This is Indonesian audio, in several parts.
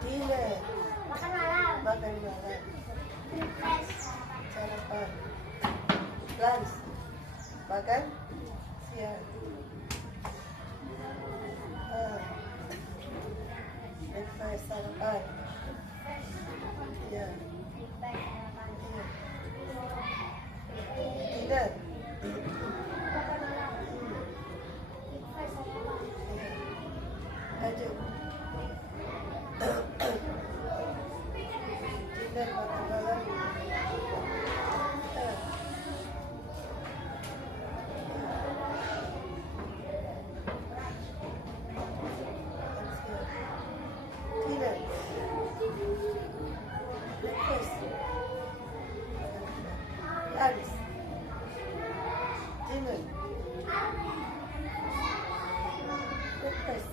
Dinner. Makan malam. Sarapan. Lunch. Makan siang. Breakfast, sarapan. Ya. Dinner. Lanjut. Dinner makan malam. Dinner. Breakfast. Lunch. Dinner. Breakfast.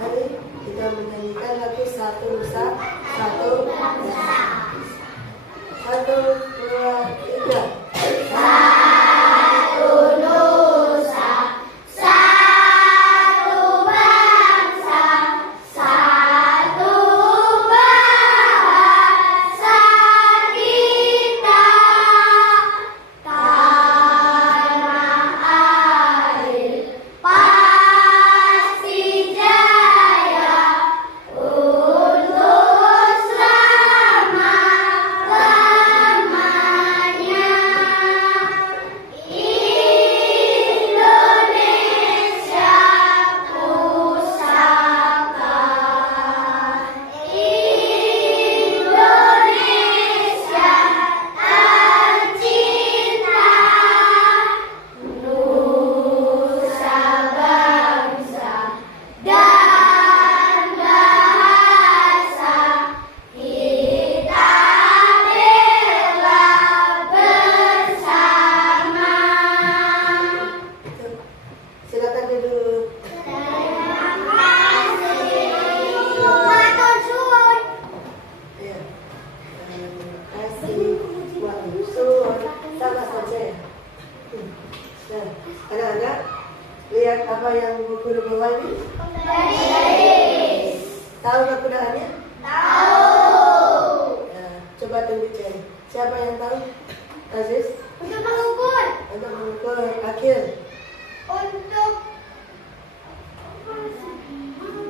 Mari kita menyanyikan lagu Satu Nusa, Satu Bangsa. 1, 2, 3. Satu Nusa, satu bangsa, satu bahasa kita. Tanah air pasti jaya untuk selama-lamanya. Indonesia pusaka, Indonesia tercinta, nusa bangsa dan bahasa kita bela bersama. Silakan duduk. Terima kasih. Matur suwun. Ya. Terima kasih. Waalaikumsalam. Sama saja. Nah, anak-anak, lihat apa yang guru bawa ini. Tahu kegunaannya? Tahu. Ya, coba tunjukkan. Siapa yang tahu? Aziz? Untuk mengukur. Untuk mengukur akhir. Untuk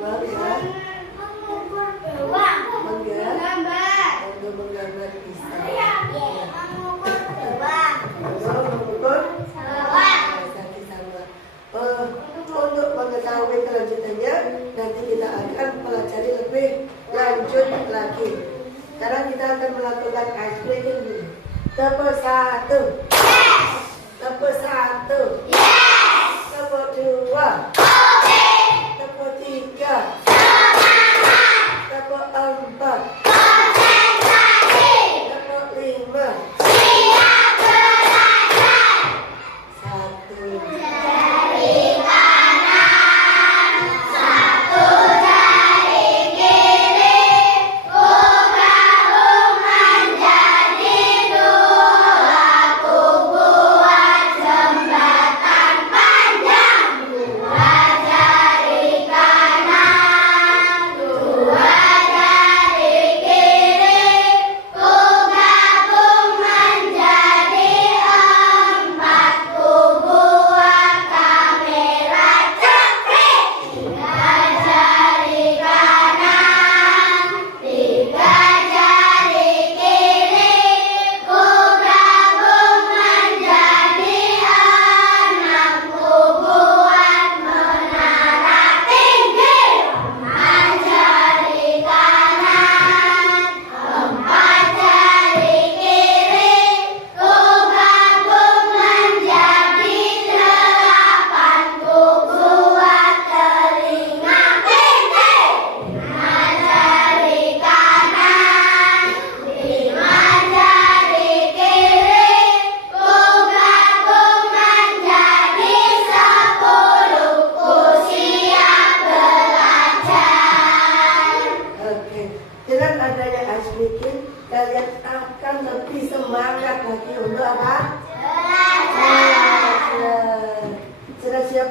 Menggambar. mengukur doang. Menggambar. Untuk menggambar pisau. Mengukur doang. Untuk mengukur Doang. Saki sama. Untuk mengetahui kelanjutannya, nanti kita akan pelajari lebih lanjut lagi. Sekarang kita akan melakukan ice breaking dulu. Tepuk 1. Tepuk 1. Tepuk 2. Tepuk 3. Tepuk 4. Tepuk 5. 1. Dari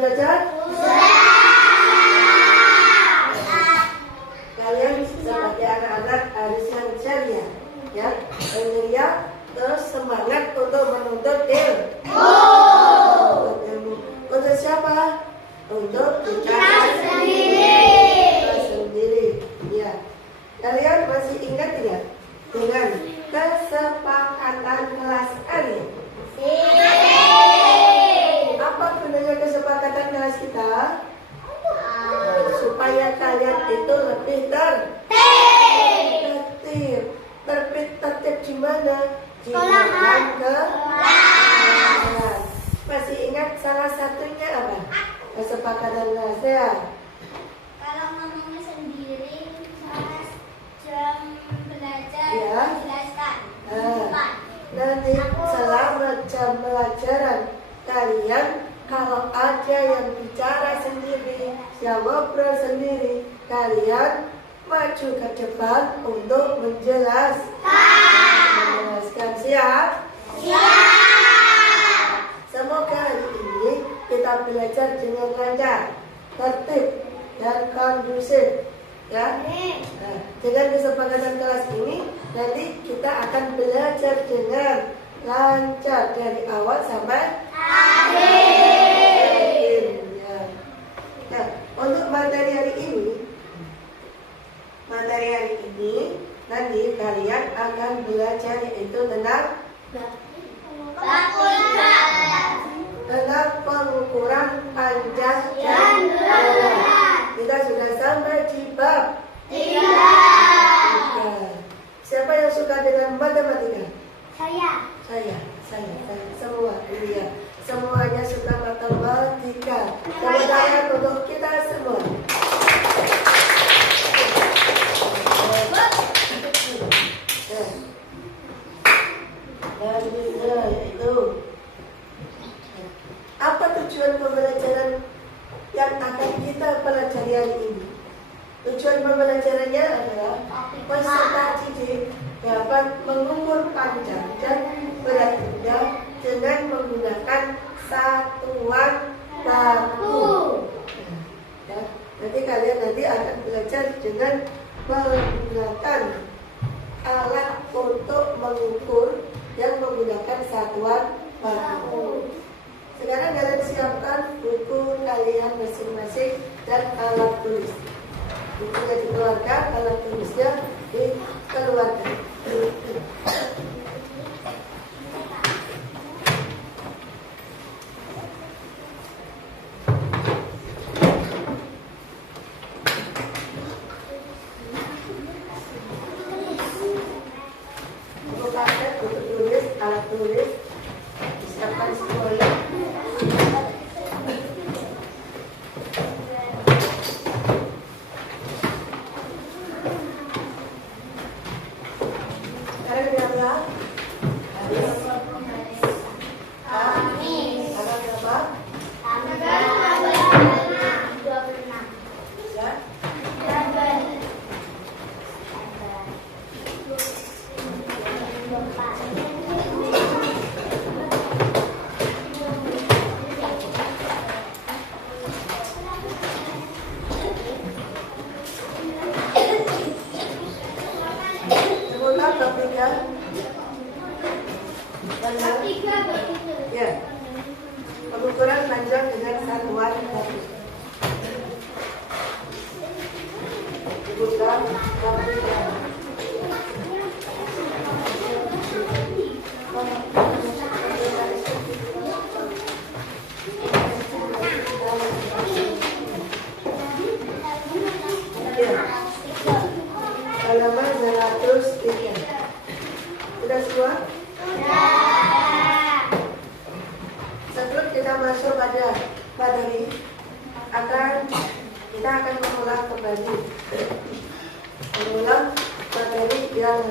belajar? Kalian sebagai anak-anak harus yang ceria, ya, ceria, terus semangat untuk menuntut ilmu. Untuk siapa? Untuk kita sendiri. Ya. Kalian masih ingat tidak dengan kesepakatan kelas kalian? Apa gunanya kesepakatan kelas kita? Supaya kalian itu lebih tertib. Tertib di mana? Di dalam kelas. Masih ingat salah satunya apa? Kesepakatan kelasnya. Kalau ngomongnya sendiri pas jam belajar Ya. jelaskan. Nanti selama jam pelajaran kalian kalau ada yang bicara sendiri, yang ngobrol sendiri, kalian maju ke depan untuk menjelaskan. Siap? Semoga hari ini kita belajar dengan lancar, tertib, dan kondusif. Ya. Nah, dengan kesepakatan kelas ini nanti kita akan belajar dengan lancar dari awal sampai akhir. Ya. Nah, untuk materi hari ini nanti kalian akan belajar yaitu tentang pengukuran panjang dan lebar. Kita sudah sampai di bab 3. Siapa yang suka dengan matematika? Saya semua. Iya. Semuanya suka matematika. Tepuk tangan untuk kita semua. Yaitu apa tujuan pembelajaran yang akan kita pelajari hari ini? Tujuan pembelajarannya adalah peserta didik dapat mengukur panjang dan berat benda dengan menggunakan satuan baku. Ya, nanti kalian akan belajar dengan menggunakan alat untuk mengukur yang menggunakan satuan baku. Sekarang kalian siapkan buku kalian masing-masing dan alat tulis. Bukunya dikeluarkan, alat tulisnya dikeluarkan. Buku kaset, buku tulis, alat tulis disiapkan semuanya. Ya, pengukuran panjang dengan satuan baku. Bukan halaman 103. Sudah semua? Sebelum kita masuk pada materi, kita akan mengulang kembali. Mengulang materi yang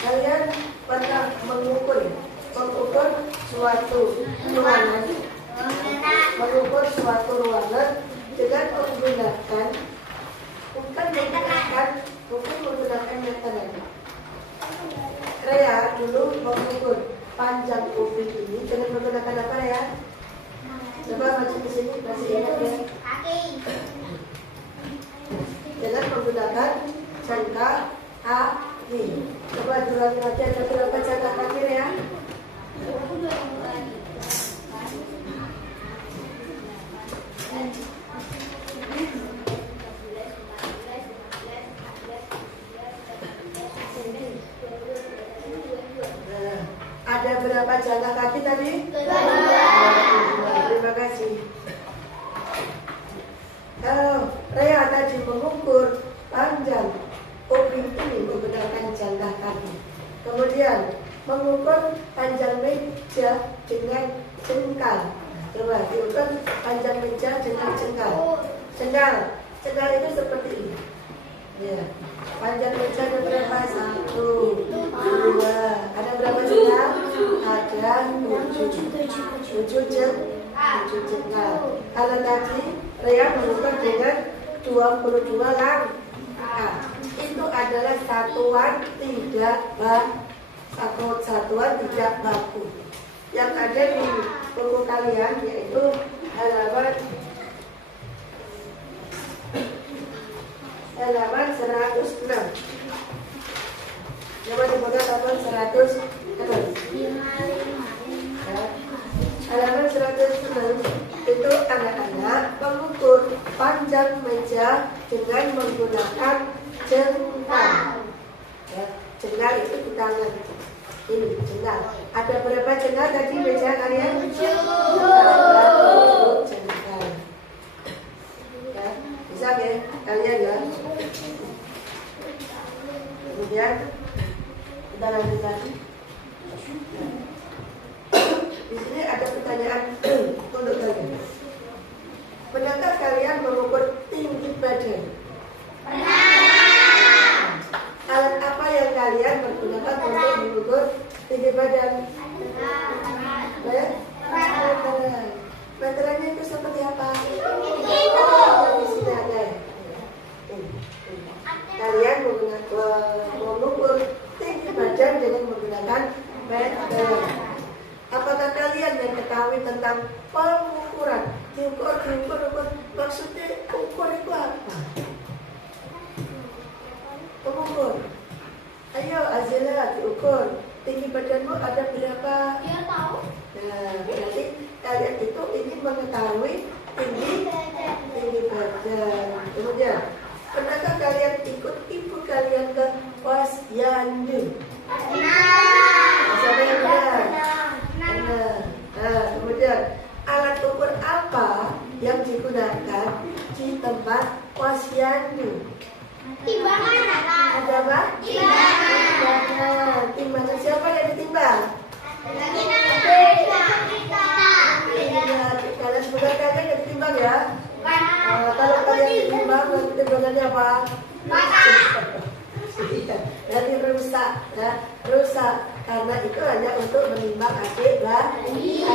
kalian pernah mengukur suatu ruangan, dengan menggunakan bukan menggunakan meteran. Rea dulu mengukur panjang kubik ini dengan menggunakan apa ya? Coba baca di sini, masih ingat ya? Kaki. Dengan menggunakan jangka kaki. Coba diulangi lagi, ada berapa jangka kaki ya? Ada berapa jangka kaki tadi? Terima kasih. Kalau Rea tadi mengukur panjang kuping ini menggunakan jangka kaki. Kemudian mengukur panjang meja dengan jengkal. Coba diukur panjang meja dengan jengkal. Jengkal itu seperti ini. Ya. Panjang meja ada berapa? 1, 2. Ada berapa jengkal? Ada 7 jengkal. Kalau tadi Rea mengukur dengan 22 langkah. Itu adalah satuan tidak baku. Yang ada di buku kalian yaitu halaman 106. Coba dibuka halaman 106. Halaman 106 itu anak-anak mengukur panjang meja dengan menggunakan jengkal. Ya, jengkal itu di tangan. Ini jengkal. Ada berapa jengkal tadi meja kalian? 7 jengkal. Ya, bisa ya kalian ya. Kemudian kita lanjutkan. Di sini ada pertanyaan untuk kalian. Pernahkah kalian mengukur tinggi badan? Alat apa yang kalian pergunakan untuk mengukur tinggi badan? Meteran. Meterannya itu seperti apa? Di sini ada. Kalian mengukur tinggi badan dengan menggunakan meteran. Apakah kalian yang ketahui tentang pengukuran? Diukur. Maksudnya ukur itu apa? Pengukur. Ayo Azila diukur. Tinggi badanmu ada berapa? Dia tahu. Nah, berarti kalian itu ingin mengetahui tinggi badan. Kemudian, pernahkah kalian ikut ibu kalian ke posyandu? Siapa yang benar? Nah, kemudian alat ukur apa yang digunakan di tempat posyandu? Timbangan. Ada apa? Timbangan. Timbangan siapa yang ditimbang? Iya, kalian sebentar kalian yang ditimbang ya. Kalau kalian ditimbang, timbangannya apa? Jadi rusak, ya, rusak. Karena itu hanya untuk menimbang adik bayi.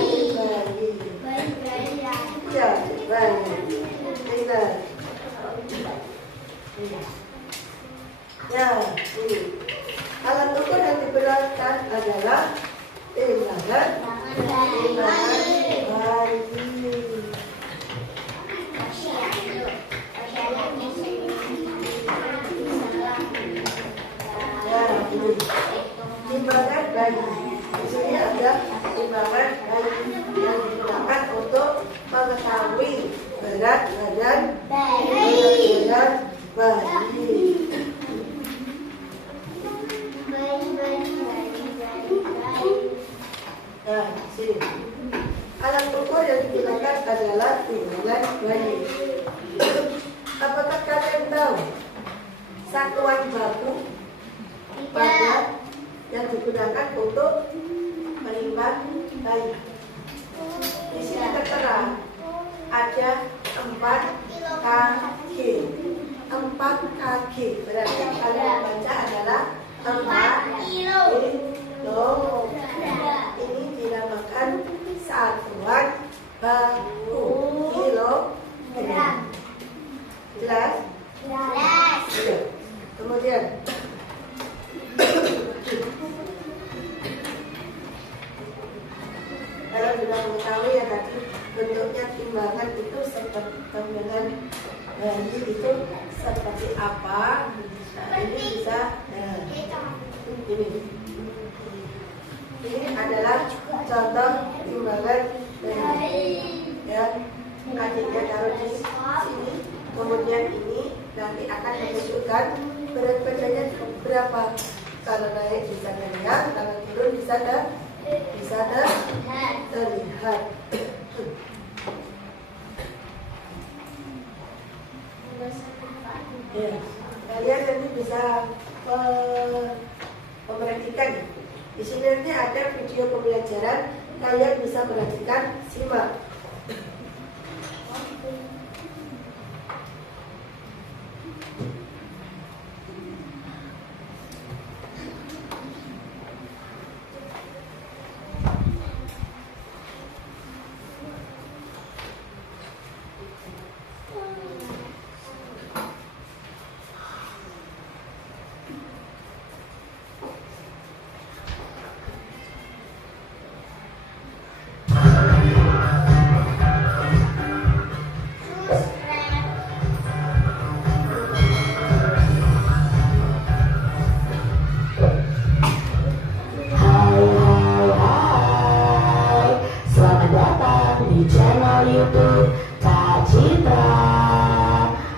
Ya, bayi. Tidak. Ya, ini. Alat ukur yang diperlukan adalah timbangan bayi. Ya, ini. Timbangan bayi. Di sini ada timbangan bayi yang digunakan untuk mengetahui berat badan bayi. Nah, sini. Alat ukur yang digunakan adalah timbangan bayi. Apakah kalian tahu satuan baku pada yang digunakan untuk menimbang bayi? Di sini tertera ada 4 kaki. 4 kaki berarti kalian baca adalah 4 kilo. Ini dinamakan satuan baku kilogram. Jelas? Jelas. Ya. Kemudian kalau sudah mengetahui ya tadi bentuknya itu seperti dengan bayi itu seperti apa? Nah, ini bisa ini adalah contoh timbangan ya. Adiknya taruh di sini, kemudian ini nanti akan menentukan berat badannya berapa. Kalau naik bisa terlihat, kalau turun bisa terlihat. Ya, kalian nanti bisa memperhatikan. Di sini nanti ada video pembelajaran, kalian bisa perhatikan, simak. YouTube Kak Citra.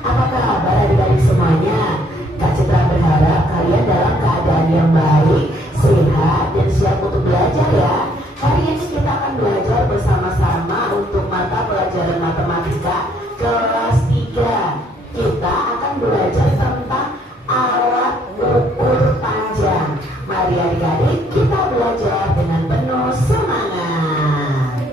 Apa kabar adik-adik semuanya? Kak Citra berharap kalian dalam keadaan yang baik, sehat, dan siap untuk belajar ya. Hari ini kita akan belajar bersama-sama untuk mata pelajaran matematika kelas 3. Kita akan belajar tentang alat ukur panjang. Mari adik-adik kita belajar dengan penuh semangat.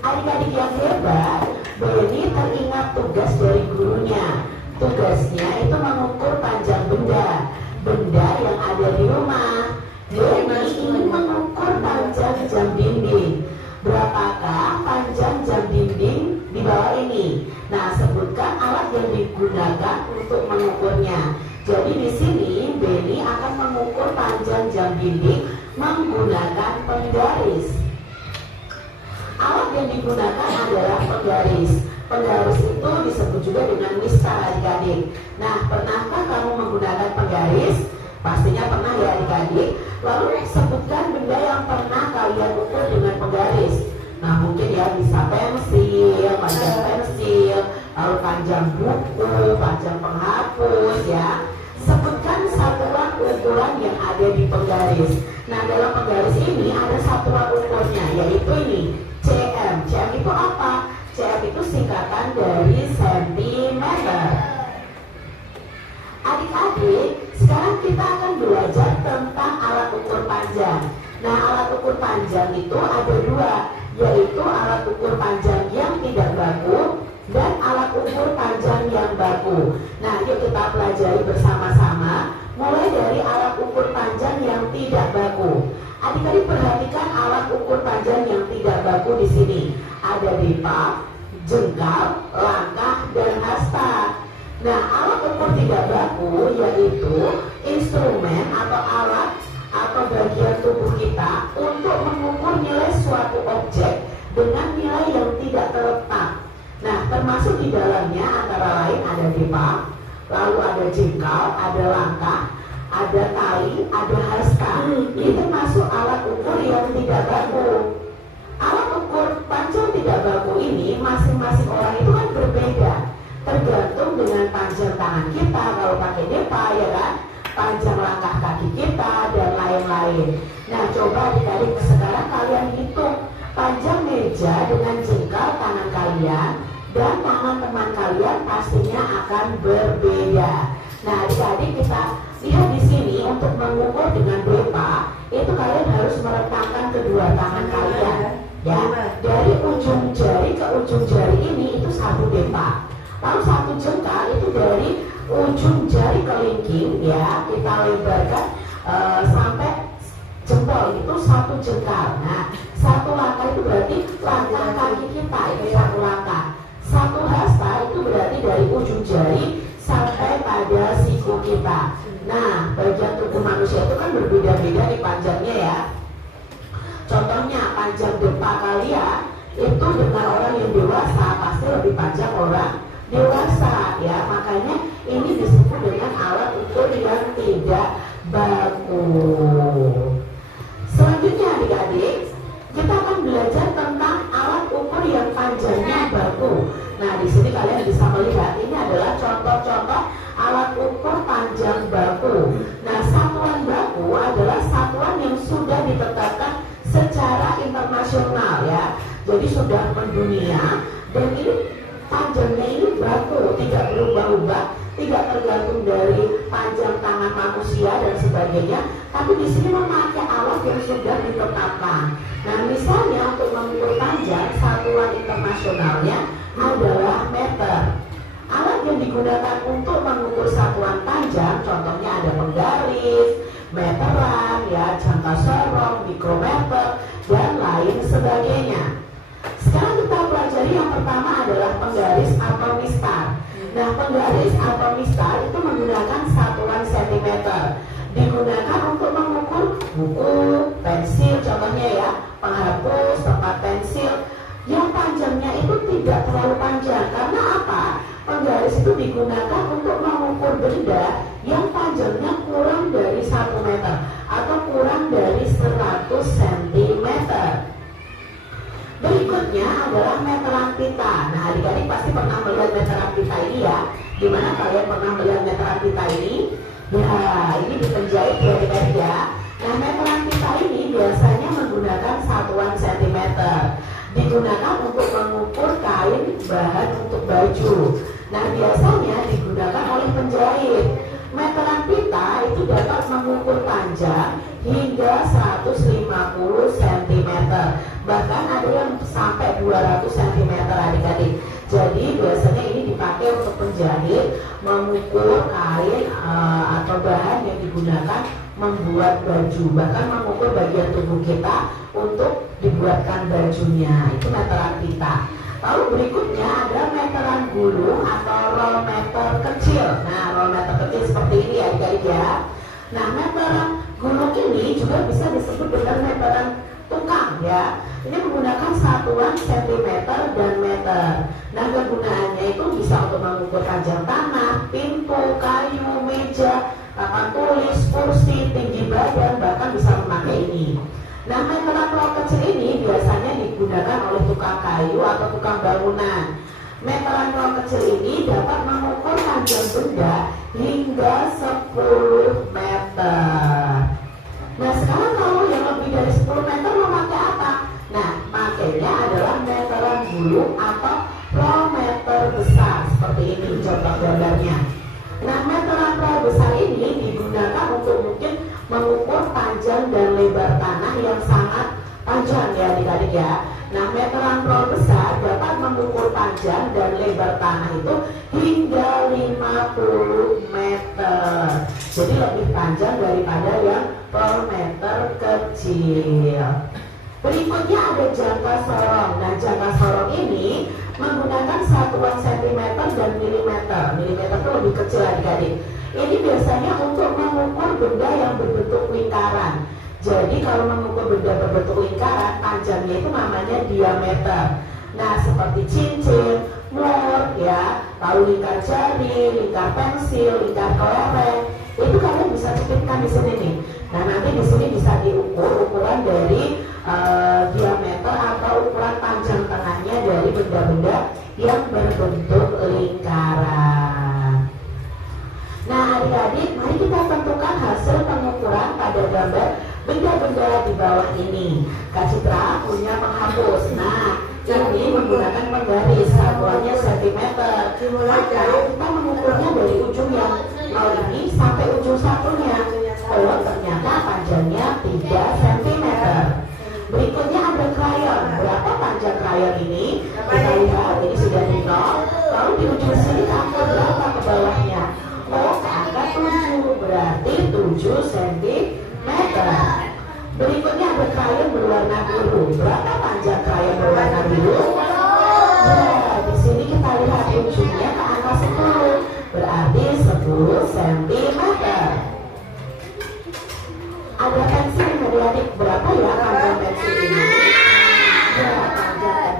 Adik-adik yang hebat, Benny teringat tugas dari gurunya. Tugasnya itu mengukur panjang benda yang ada di rumah. Benny ingin mengukur panjang jam dinding. Berapakah panjang jam dinding di bawah ini? Nah, sebutkan alat yang digunakan untuk mengukurnya. Jadi di sini Benny akan mengukur panjang jam dinding menggunakan penggaris. Alat yang digunakan adalah penggaris. Penggaris itu disebut juga dengan mistar adik-adik. Nah, pernahkah kamu menggunakan penggaris? Pastinya pernah ya adik-adik. Lalu sebutkan benda yang pernah kalian ukur dengan penggaris. Nah, mungkin ya bisa pensil, panjang pensil, lalu panjang buku, panjang penghapus ya. Sebutkan satuan ukuran yang ada di penggaris. Nah, dalam penggaris ini ada satuan ukurnya, yaitu ini cm. Cm itu apa? Cm itu singkatan dari sentimeter. Adik-adik, sekarang kita akan belajar tentang alat ukur panjang. Nah, alat ukur panjang itu ada dua, yaitu alat ukur panjang yang tidak baku dan alat ukur panjang yang baku. Nah, yuk kita pelajari bersama-sama, mulai dari alat ukur panjang yang tidak baku. Adik-adik perhatikan alat ukur panjang yang tidak baku di sini. Ada depa, jengkal, langkah, dan hasta. Nah, alat ukur tidak baku yaitu instrumen atau alat atau bagian tubuh kita untuk mengukur nilai suatu objek dengan nilai yang tidak terletak. Nah, termasuk di dalamnya antara lain ada depa, lalu ada jengkal, ada langkah, ada tali, ada hasta. Ini termasuk alat ukur yang tidak baku. Alat ukur panjang tidak baku ini masing-masing orang itu kan berbeda, tergantung dengan panjang tangan kita kalau pakai depa ya kan, panjang langkah kaki kita dan lain-lain. Nah, coba adik-adik sekarang kalian hitung panjang meja dengan jengkal tangan kalian dan tangan teman kalian pastinya akan berbeda. Nah, adik-adik kita lihat di sini untuk mengukur dengan depa itu kalian harus meletakkan kedua tangan kalian ya, dari ujung jari ke ujung jari ini itu satu depa. Lalu satu jengkal itu dari ujung jari kelingking ya, kita lebarkan sampai jempol itu satu jengkal. Nah, satu langkah itu berarti langkah kaki kita itu satu langkah. Satu hasta itu berarti dari ujung jari sampai pada siku kita. Nah, bagian tubuh manusia itu kan berbeda-beda di panjangnya ya. Contohnya panjang depa kalian itu dengan orang yang dewasa pasti lebih panjang orang dewasa ya. Makanya ini disebut dengan alat ukur yang tidak baku. Selanjutnya adik-adik, kita akan belajar tentang alat ukur yang panjangnya baku. Nah, di sini kalian bisa melihat ini adalah contoh-contoh alat ukur panjang baku. Nah, satuan baku adalah satuan yang sudah ditetapkan secara internasional ya. Jadi sudah mendunia dan ini panjangnya ini baku, tidak berubah-ubah, tidak tergantung dari panjang tangan manusia dan sebagainya. Tapi di sini memakai alat yang sudah ditetapkan. Nah, misalnya untuk mengukur panjang, satuan internasionalnya adalah meter. Alat yang digunakan untuk mengukur satuan panjang, contohnya ada penggaris, meteran, ya, jangka sorong, mikrometer, dan lain sebagainya. Sekarang kita pelajari yang pertama adalah penggaris atau mistar. Nah, penggaris atau mistar itu menggunakan satuan sentimeter. Digunakan untuk mengukur buku, pensil, contohnya ya, penghapus, tempat pensil. Yang panjangnya itu tidak terlalu panjang. Karena apa? Penggaris itu digunakan untuk mengukur benda yang panjangnya kurang dari 1 meter atau kurang dari 100 cm. Berikutnya adalah meteran pita. Nah, adik-adik pasti pernah melihat meteran pita ini ya. Gimana kalian pernah melihat meteran pita ini? Ya, ini dipenjahit ya adik-adik ya. Nah, meteran pita ini biasanya menggunakan satuan sentimeter. Digunakan untuk mengukur kain bahan untuk baju. Nah, biasanya digunakan oleh penjahit. Meteran pita itu dapat mengukur panjang hingga 150 cm. Bahkan ada yang sampai 200 cm adik-adik. Jadi biasanya ini dipakai untuk penjahit mengukur kain atau bahan yang digunakan membuat baju. Bahkan mengukur bagian tubuh kita untuk dibuatkan bajunya. Itu meteran pita. Lalu berikutnya ada meteran gulung atau rollmeter kecil. Nah, rollmeter kecil seperti ini ya adik-adik ya. Nah, meteran gulung ini juga bisa disebut dengan meteran tukang ya. Ini menggunakan satuan sentimeter dan meter. Nah, kegunaannya itu bisa untuk mengukur panjang tanah, pintu, kayu, meja, papan tulis, kursi, tinggi badan, bahkan bisa memakai ini. Nah, meteran roll kecil ini biasanya digunakan oleh tukang kayu atau tukang bangunan. Meteran roll kecil ini dapat mengukur panjang benda hingga 10 meter. Nah, sekarang kalau yang lebih dari 10 meter memakai apa? Nah, makanya adalah meteran gulung atau rollmeter besar. Seperti ini contoh gambarnya. Nah, meteran roll besar ini digunakan untuk mungkin mengukur panjang dan lebar tanah yang sangat panjang ya adik-adik ya. Nah, meteran roll besar dapat mengukur panjang dan lebar tanah itu hingga 50 meter. Jadi lebih panjang daripada yang rollmeter kecil. Berikutnya ada jangka sorong. Nah, jangka sorong ini menggunakan satuan sentimeter dan milimeter. Milimeter itu lebih kecil adik-adik. Ini biasanya untuk mengukur benda yang berbentuk lingkaran. Jadi kalau mengukur benda berbentuk lingkaran, panjangnya itu namanya diameter. Nah, seperti cincin, mur, ya, lalu lingkar jari, lingkar pensil, lingkar kelereng, itu kalian bisa cukupkan di sini nih. Nah, nanti di sini bisa diukur ukuran dari diameter atau ukuran panjang tengahnya dari benda-benda yang berbentuk lingkaran. Nah, adik-adik, mari kita tentukan hasil pengukuran pada gambar benda-benda di bawah ini. Kak Citra punya penghapus. Nah, ini menggunakan penggaris, satuannya sentimeter. Maka kita mengukurnya dari ujung yang nol ini sampai ujung satunya. Oh, ternyata panjangnya 3 cm. Berikutnya ada krayon. Berapa panjang krayon ini? Kita lihat, ini sudah di nol. Lalu di ujung sini angka berapa ke bawahnya? Oh, angka 7, berarti 7 cm. Berikutnya ada krayon berwarna biru. Berapa panjang krayon berwarna biru? Nah, di sini kita lihat ujungnya ke angka 10, berarti 10 cm. Ada pensil adik-adik, berapa ya panjang pensil ini? Ya, panjang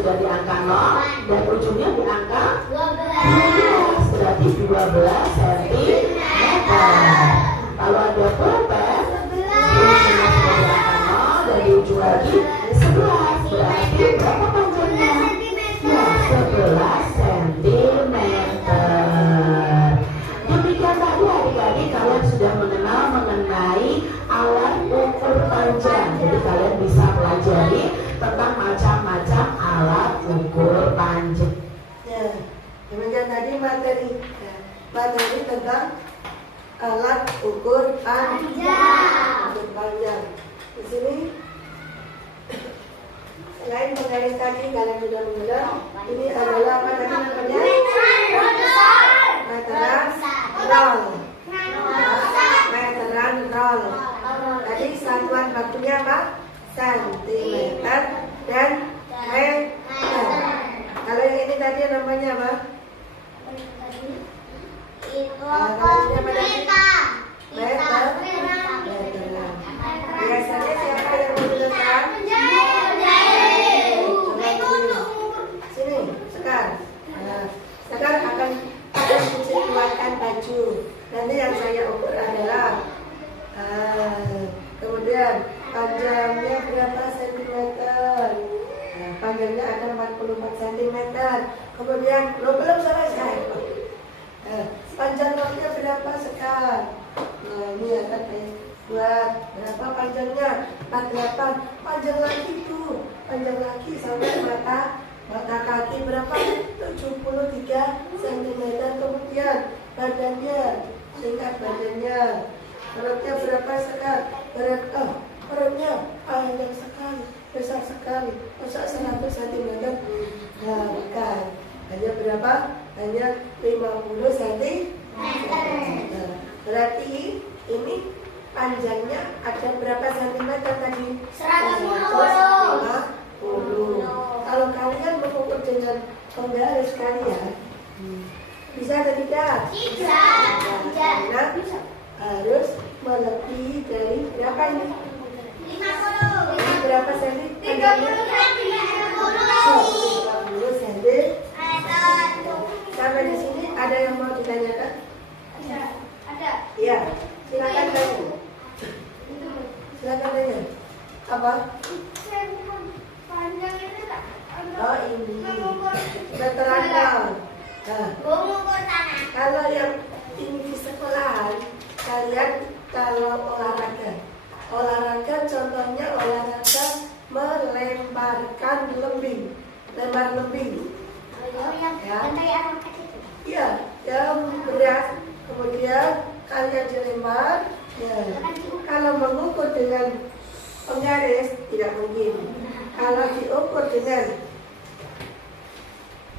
sudah di angka 0 dan ujungnya di angka 12. 12, berarti 12 cm. Kalau ada pulpen ujungnya sudah di angka 0 dan di ujung lagi 11, berarti berapa panjangnya? Ya, 11 cm. Demikian tadi adik-adik kalian sudah mengenal mengenai alat ukur panjang. Jadi kalian bisa pelajari tentang macam-macam alat ukur panjang. Ya, demikian tadi materi. Materi tentang alat ukur panjang. Ukur panjang. Di sini selain penggaris tadi kalian sudah mengenal. Ini adalah apa tadi namanya? Meteran roll. Meteran roll. Tadi satuan bakunya apa? Sentimeter dan meter. Kalau yang ini tadi namanya apa? Itu Kalau ini apa tadi? meter. Meteran. Biasanya siapa yang menggunakan? Sini, Sekar. Nah, Sekar akan keluarkan baju. Nanti yang saya ukur adalah kemudian panjangnya berapa sentimeter. Nah, panjangnya ada 44 cm. Kemudian belum selesai. Panjang roknya berapa Sekar? Nah, ini akan buat berapa panjangnya? 48. Panjang lagi tuh, panjang lagi sampai mata kaki berapa? 73 cm. Kemudian badannya, tingkat badannya, perutnya berapa Sekar? Perutnya panjang sekali, besar sekali, masa 100 cm. Nah, bukan. Hanya berapa? Hanya 50 cm. Berarti ini panjangnya ada berapa sentimeter tadi? 150. Kalau kalian mengukur dengan penggaris kalian, bisa atau tidak? Bisa. Karena harus melebihi dari berapa ini? 50. Ini berapa senti? Panjangnya 50 cm. Sampai di sini ada yang mau ditanyakan? Ada. Iya, silakan tanya. Silakan tanya. Apa? Panjang itu tak. Oh ini. Meteran roll. Nah, Mengukur tanah. kalau yang ini di sekolahan, kalian kalau olahraga contohnya olahraga melemparkan lembing, lempar lembing. Yang kayak anak kecil. Iya, yang berat. Kemudian kalian dilempar. Ya. Kalau mengukur dengan penggaris tidak mungkin. Kalau diukur dengan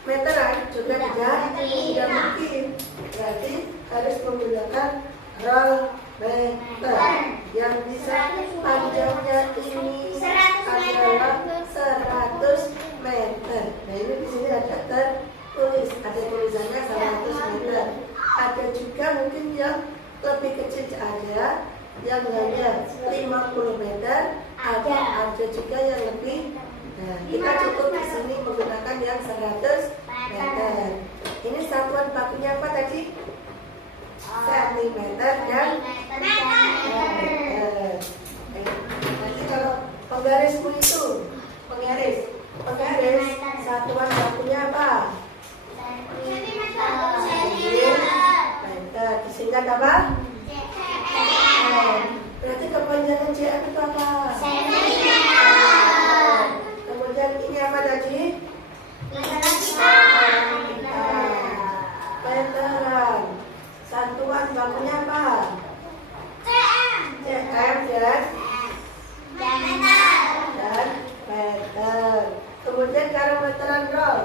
meteran juga tidak mungkin. Berarti harus menggunakan roll meter yang bisa panjangnya ini adalah 100 meter. Nah ini di sini ada tertulis, ada tulisannya 100 meter. Ada juga mungkin yang lebih kecil ada, yang hanya 50 meter. Ada juga yang lebih. Nah, kita cukup di sini menggunakan yang 100 meter. Ini satuan bakunya apa tadi? Sentimeter dan meter. Nanti kalau penggarismu itu, penggaris satuan bakunya apa? Meter. Disingkat apa? Berarti kepanjangan CM itu apa? Kemudian ini apa tadi? Meteran. Satuan bakunya apa? CM dan meter. Kemudian kalau meteran roll.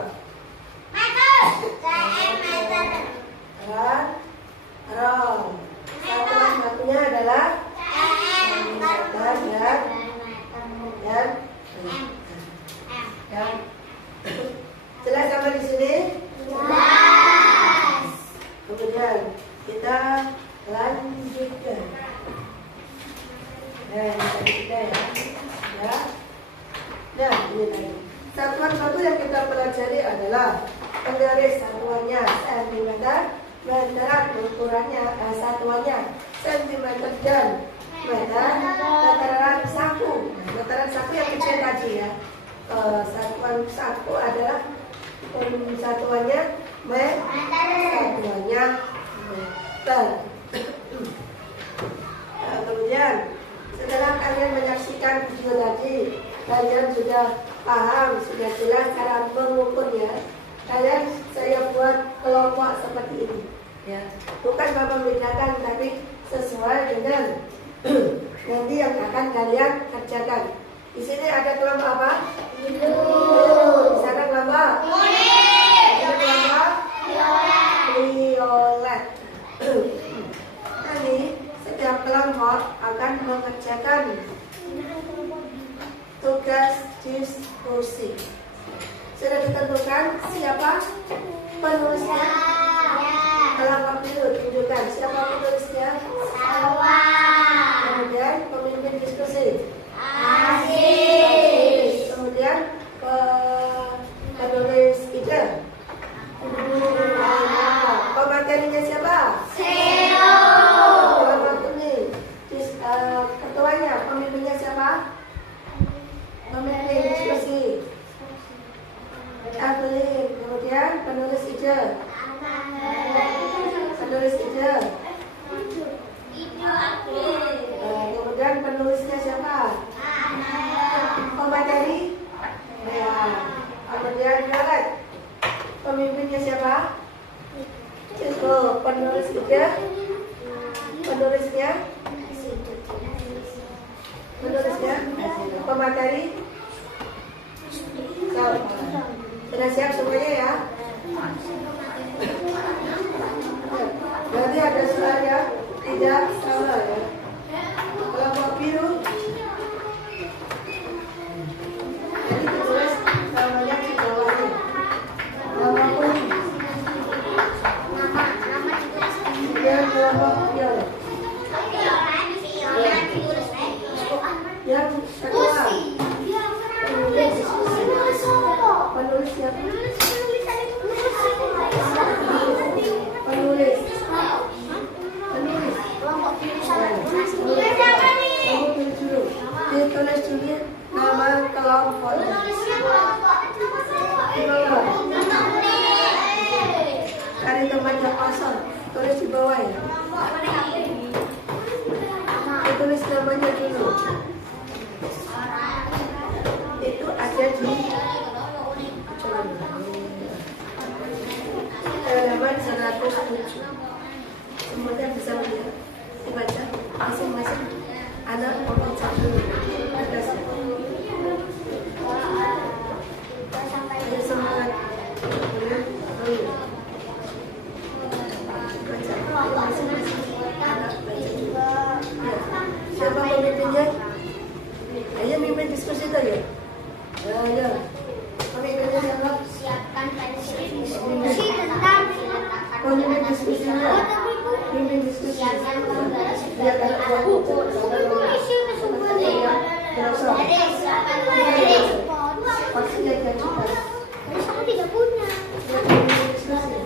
Roll. Satuan bakunya adalah meter dan jelas sampai di sini? Kemudian kita lanjutkan. Nah, ini tadi kita ya. Nah, ini tadi Satuan baku yang kita pelajari adalah penulis satuannya sentimeter, meteran ukurannya satuannya sentimeter dan meter, meteran saku. Nah, meteran saku yang kecil tadi ya. Satuan saku adalah satuannya satuannya meter. Kemudian setelah kalian menyaksikan video tadi, kalian sudah paham, sudah jelas cara mengukurnya. Kalian saya buat kelompok seperti ini, ya. Bukan membedakan, tapi sesuai dengan nanti yang akan kalian kerjakan. Di sini ada kelompok apa? Di sana kelompok kuning. Di sana kelompok violet. Nanti setiap kelompok akan mengerjakan tugas diskusi. Sudah ditentukan siapa penulisnya? Kelompok biru tunjukkan siapa penulisnya. Kemudian pemimpin diskusi. Kemudian penulis ide. Pematerinya siapa? Kelompok kuning. Ketuanya, pemimpinnya siapa? Pemimpin diskusi. Evelyn. Kemudian penulis ide. Penulis ide. Kemudian penulisnya siapa? Pemateri. Ya. Kemudian violet. Pemimpinnya siapa? Cukup. Penulis ide. Penulisnya. Penulisnya. Pemateri. Sudah siap semuanya ya? Berarti ada surat ya? Tidak salah ya? Kelompok biru. Jadi ditulis namanya di bawahnya. Kelompok kuning. Kemudian kelompok violet. Yang kedua. Penulis diskusi. Penulis siapa? Penulis. Ditulis dulu nama kelompoknya. Di bawah. Cari tempat yang kosong. Tulis di bawah ya. Ditulis namanya dulu. Itu ada di halaman 107. Semuanya bisa melihat, dibaca masing-masing anak membaca dulu. Ada semangat. Baca masing-masing anak baca dulu. Ya. Siapa pemimpinnya? Ayo mimpin diskusi tadi ya. Ya. Pemimpinnya siapa? Siapkan diskusi tentang Pemimpin diskusinya. Mimpin diskusi. Ya kalau aku. Maksudnya kan juga. Aku tidak punya. Diskusi.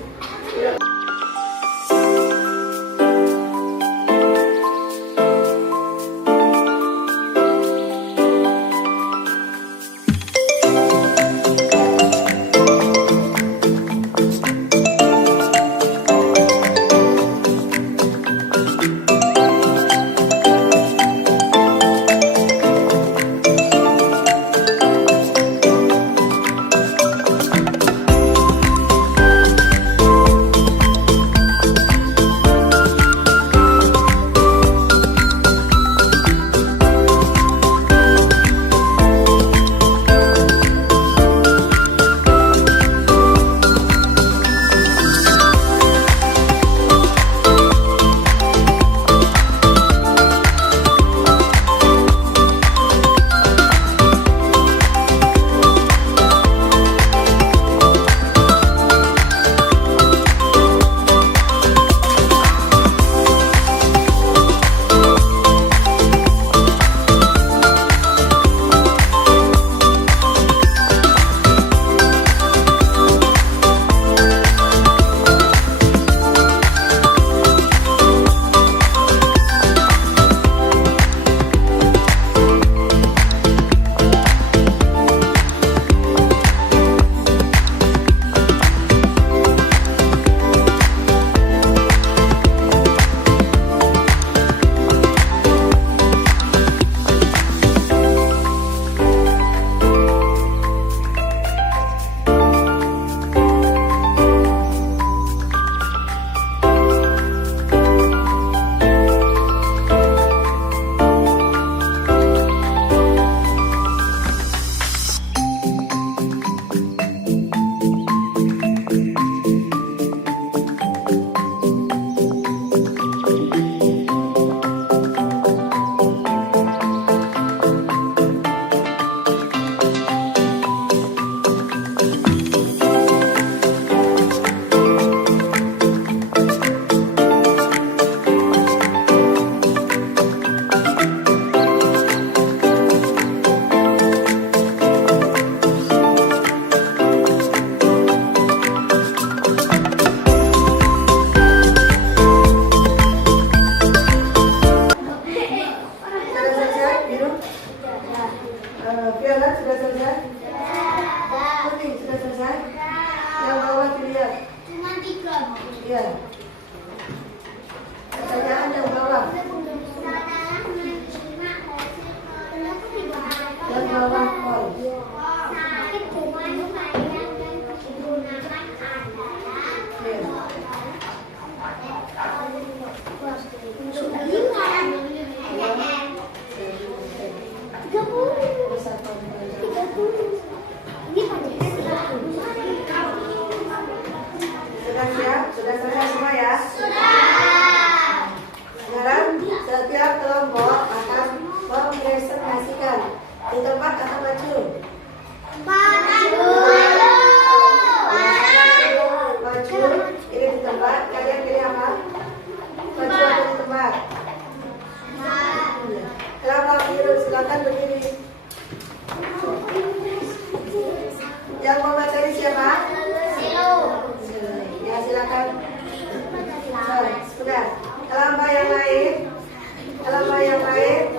Sama yang lain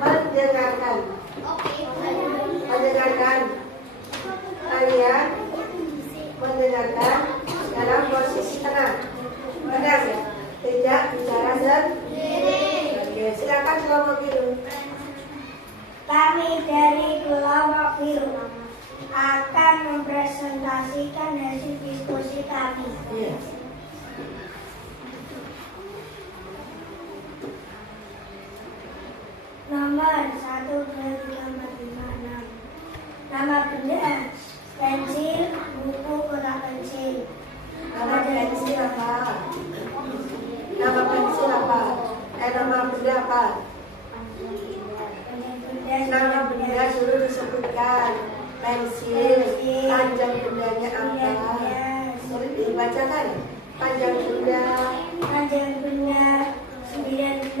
mendengarkan. Mendengarkan. Kalian mendengarkan dalam posisi tenang. Tenang ya. Tidak bicara sendiri. Oke, silakan kelompok biru. Kami dari kelompok biru akan mempresentasikan hasil diskusi kami. Iya. Nomor 1, 2, 3, 4, 5, 6. Nama benda: pensil, buku, kotak pensil. Nama pensil apa? Nama pensil apa? Nama benda apa? Nama benda suruh disebutkan. Pensil, panjang bendanya apa? Suruh dibacakan. Panjang benda. Panjang benda 19,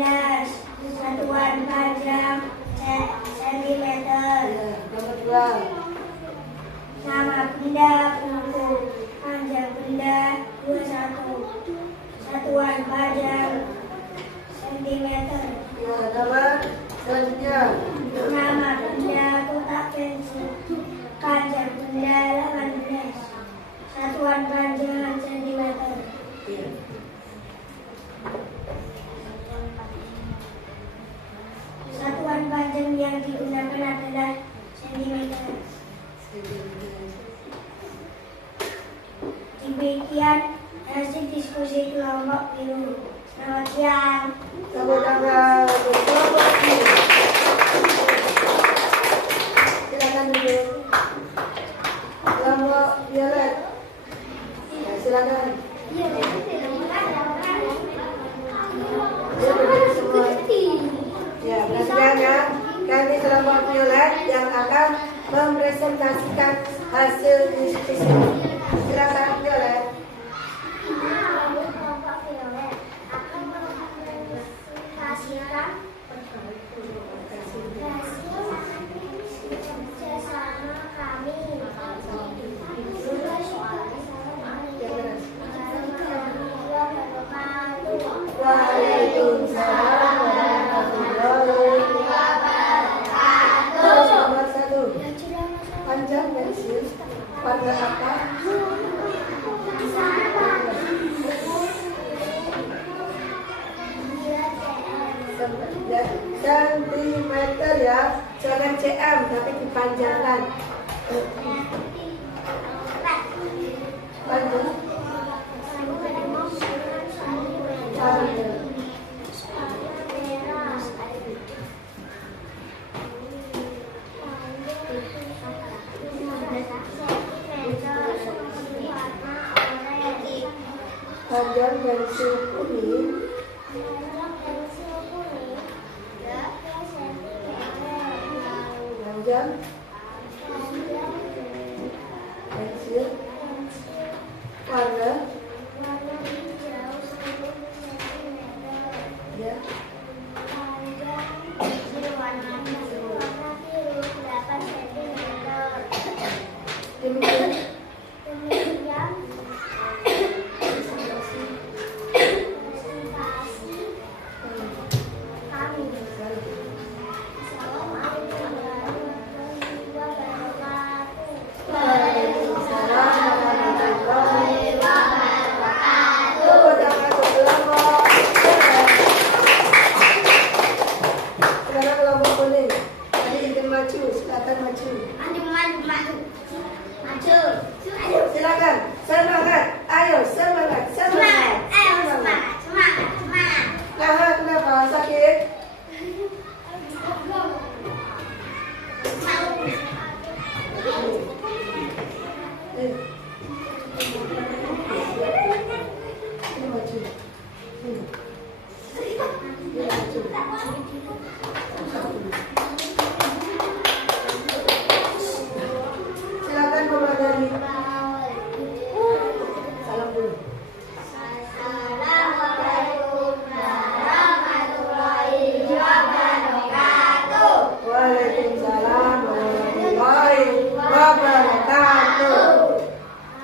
satuan panjang sentimeter. Ya, nomor 2. Nama benda buku, panjang benda 21, satuan panjang sentimeter. Ya, nomor selanjutnya. Nama benda kotak pensil, panjang benda 18, satuan panjang sentimeter. Ya. Satuan panjang yang digunakan adalah sentimeter. Demikian hasil diskusi kelompok biru. Selamat siang. Tepuk tangan untuk kelompok biru. Silakan duduk. Kelompok violet. Ya, silakan. Ya, berdiri semua. Ya, perhatikan kami kelompok violet yang akan mempresentasikan hasil diskusi. Silakan violet. Kelompok violet akan mempresentasikan hasil kerjasama kami. Waalaikumsalam warahmatullahi wabarakatuh. Nomor 1. Panjang pensil warna apa? Sentimeter ya, jangan cm tapi dipanjangkan. Panjang. Panjang. Panjang pensil kuning. Panjang pensil warna ya. Demikian. Silakan, semangat, ayo semangat, semangat, semangat. Nah, kenapa sakit? Ini maju. Ini maju. Silakan memadani. Salam dulu. Assalamualaikum warahmatullahi wabarakatuh. Waalaikumsalam warahmatullahi wabarakatuh.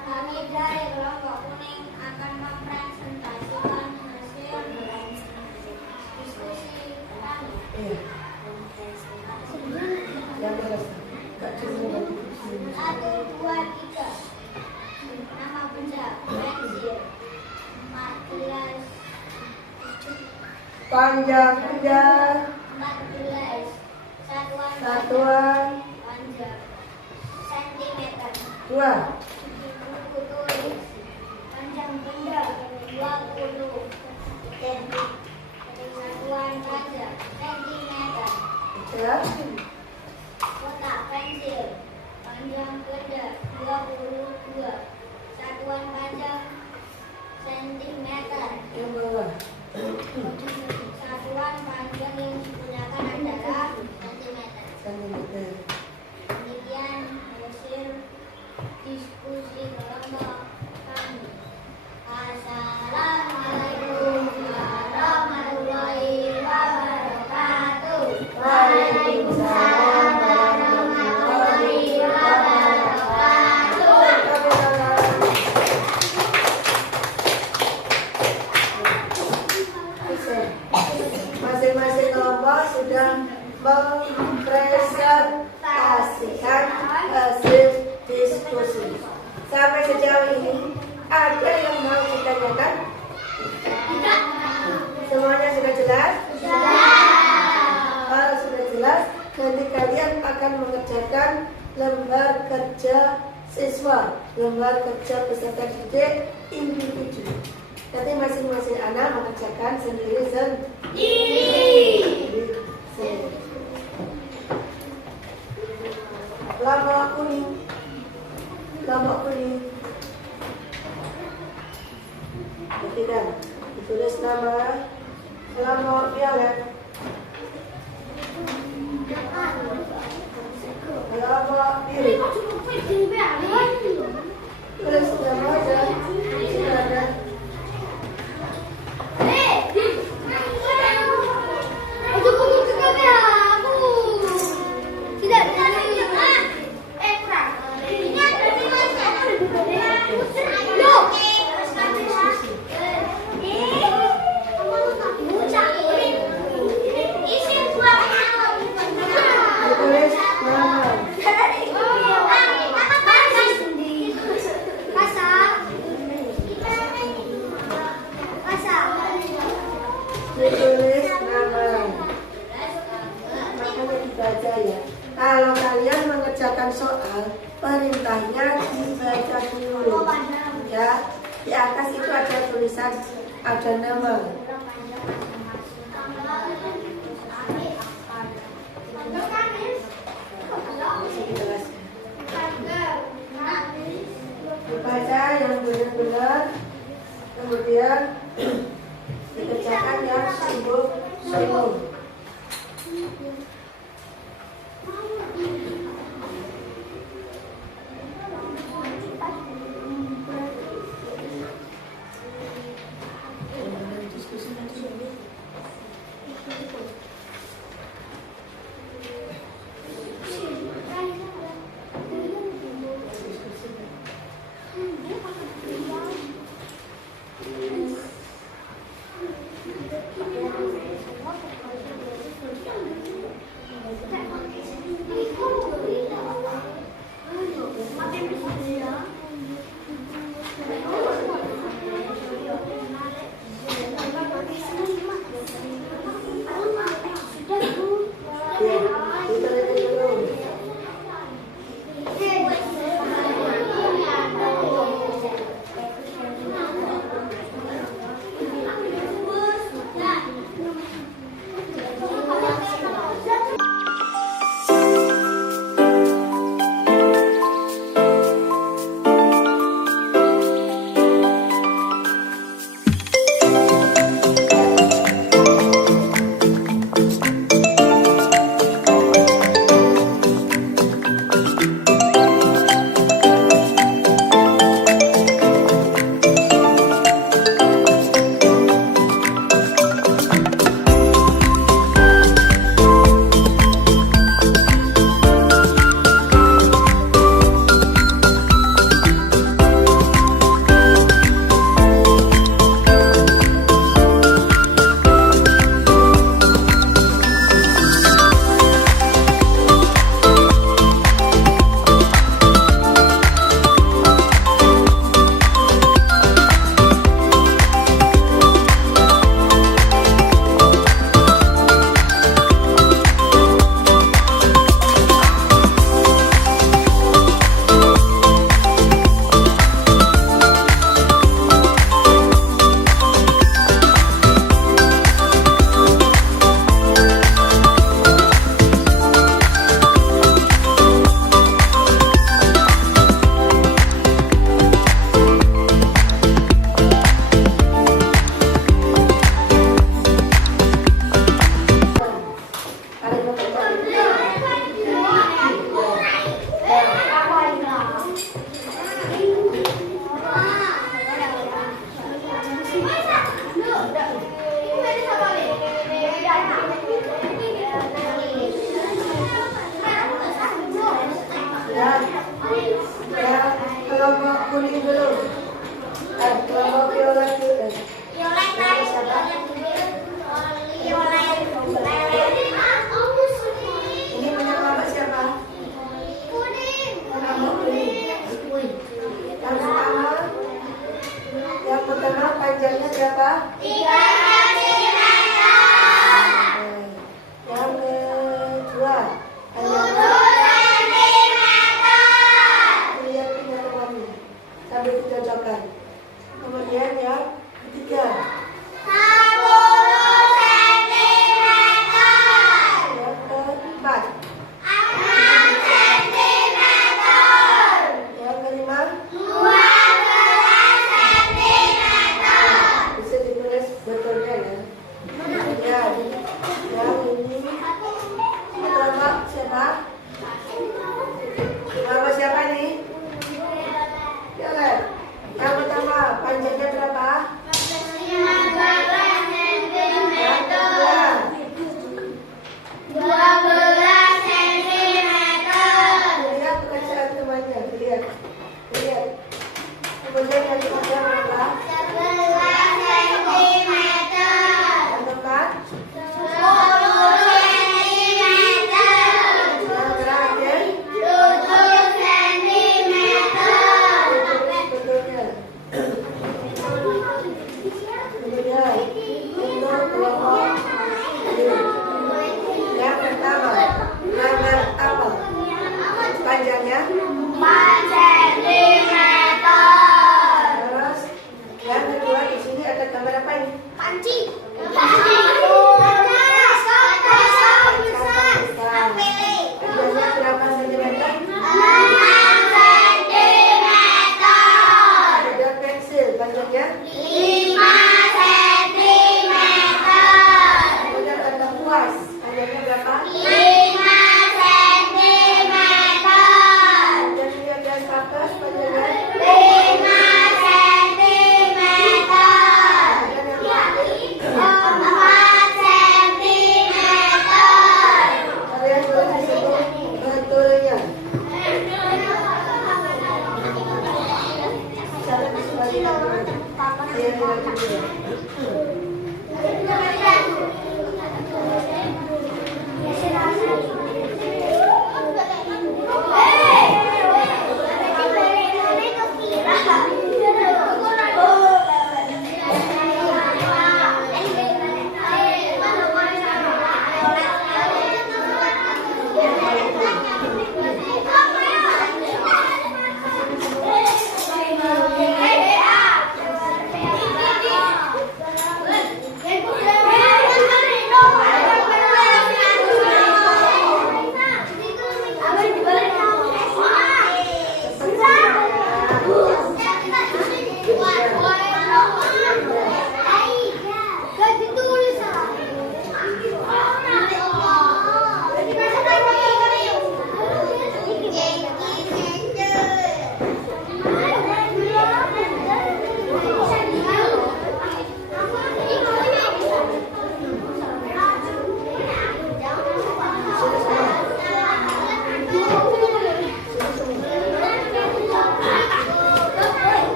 Kami dari kelompok kuning akan mempresentasikan hasil Panjang benda. 14. Satuan. Panjang. Sentimeter. 2. Buku tulis. Panjang benda 20 cm. Satuan panjang sentimeter. 3. Kotak pensil. Panjang benda 22. Satuan panjang sentimeter. Yang bawah. Satuan panjang yang digunakan adalah sentimeter. Sentimeter. Demikian hasil diskusi kelompok kami. Assalamualaikum warahmatullahi wabarakatuh. Waalaikumsalam warahmatullahi wabarakatuh. Masing-masing kelompok sudah mempresentasikan hasil diskusi. Sampai sejauh ini ada yang mau ditanyakan? Semuanya sudah jelas? Kalau sudah jelas, nanti kalian akan mengerjakan lembar kerja siswa, lembar kerja peserta didik individu. Nanti masing-masing anak mengerjakan sendiri-sendiri. Kelompok kuning. Kelompok kuning. Tidak. Ditulis nama. Kelompok violet. Kelompok biru. Tulis nama aja. Silakan. Ditulis nama. Ditulis nama. Makanya dibaca ya. Kalau kalian mengerjakan soal, perintahnya dibaca dulu. Ya, di atas itu ada tulisan, ada nama. Dibaca yang benar-benar, kemudian dikerjakan yang sungguh-sungguh.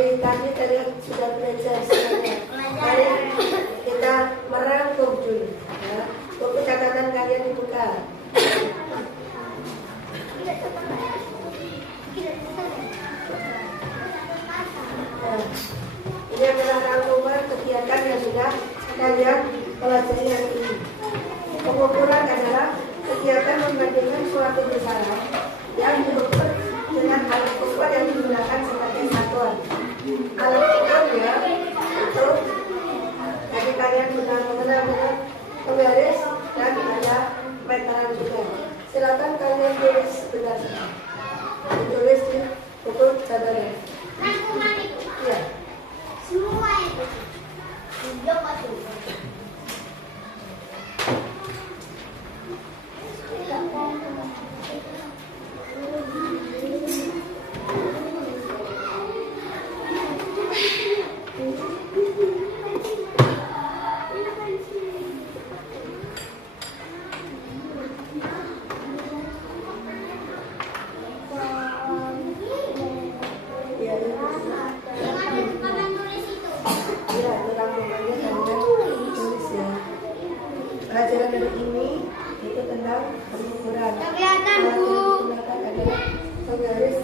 Dari tadi kalian sudah belajar semuanya. Mari kita merangkum dulu. Ya. Buku catatan kalian dibuka. Nah, ini adalah rangkuman kegiatan yang sudah kalian pelajari hari ini. Pengukuran adalah kegiatan membandingkan suatu besaran yang diukur dengan alat ukur yang digunakan sebagai satuan. Alat ukurnya itu jadi kalian benar-benar penggaris dan ada meteran juga. Silakan kalian tulis sebentar. Ditulis di buku catatan. Ya. Semua itu. Ya, ya, itu rangkumannya kalian tulis ya. Pelajaran dari ini itu tentang pengukuran. Kelihatan, Alat Bu. yang digunakan adalah penggaris.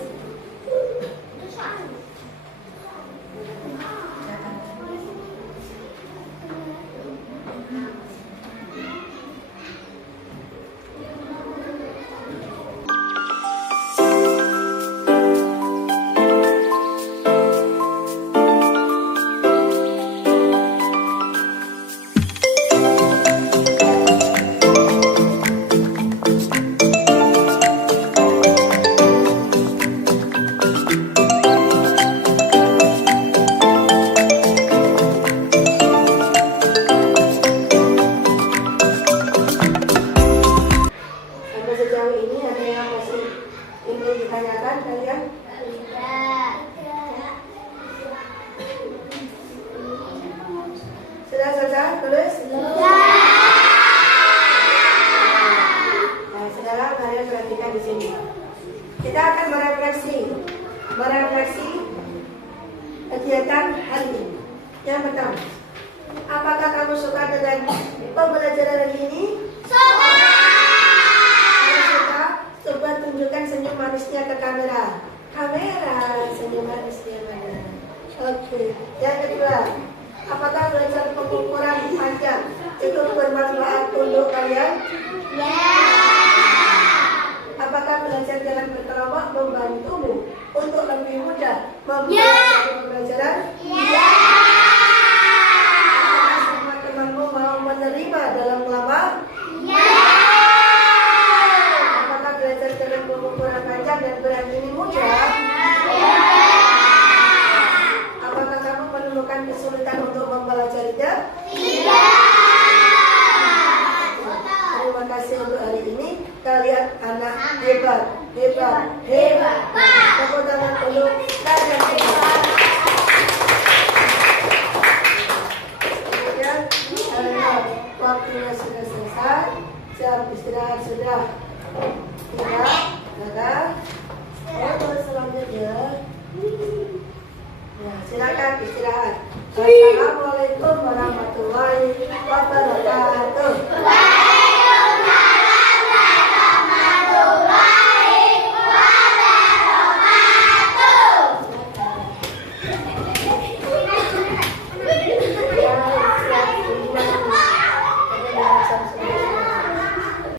Sampai sejauh ini ada yang masih ingin ditanyakan kalian? Sudah selesai tulis? Nah, sekarang kalian perhatikan di sini. Kita akan merefleksi kegiatan hari ini. Yang pertama, apakah kamu suka dengan pembelajaran hari ini? Kalau suka, coba tunjukkan senyum manisnya ke kamera. Senyum manisnya mana? Oke. Yang kedua, apakah belajar pengukuran panjang itu bermanfaat untuk kalian? Apakah belajar jalan berkelompok membantumu untuk lebih mudah mempelajari pembelajaran? Apakah semua temanmu mau menerima dalam kelompok? Apakah belajar jalan pengukuran panjang dan berat ini mudah? Apakah kamu menemukan kesulitan untuk mempelajarinya? Terima kasih untuk hari ini. Kalian anak hebat. Tepuk tangan untuk kalian hebat. Kemudian karena waktunya sudah selesai, jam istirahat sudah tiba. Terus selanjutnya, ya, silakan istirahat. Wassalamualaikum warahmatullahi wabarakatuh.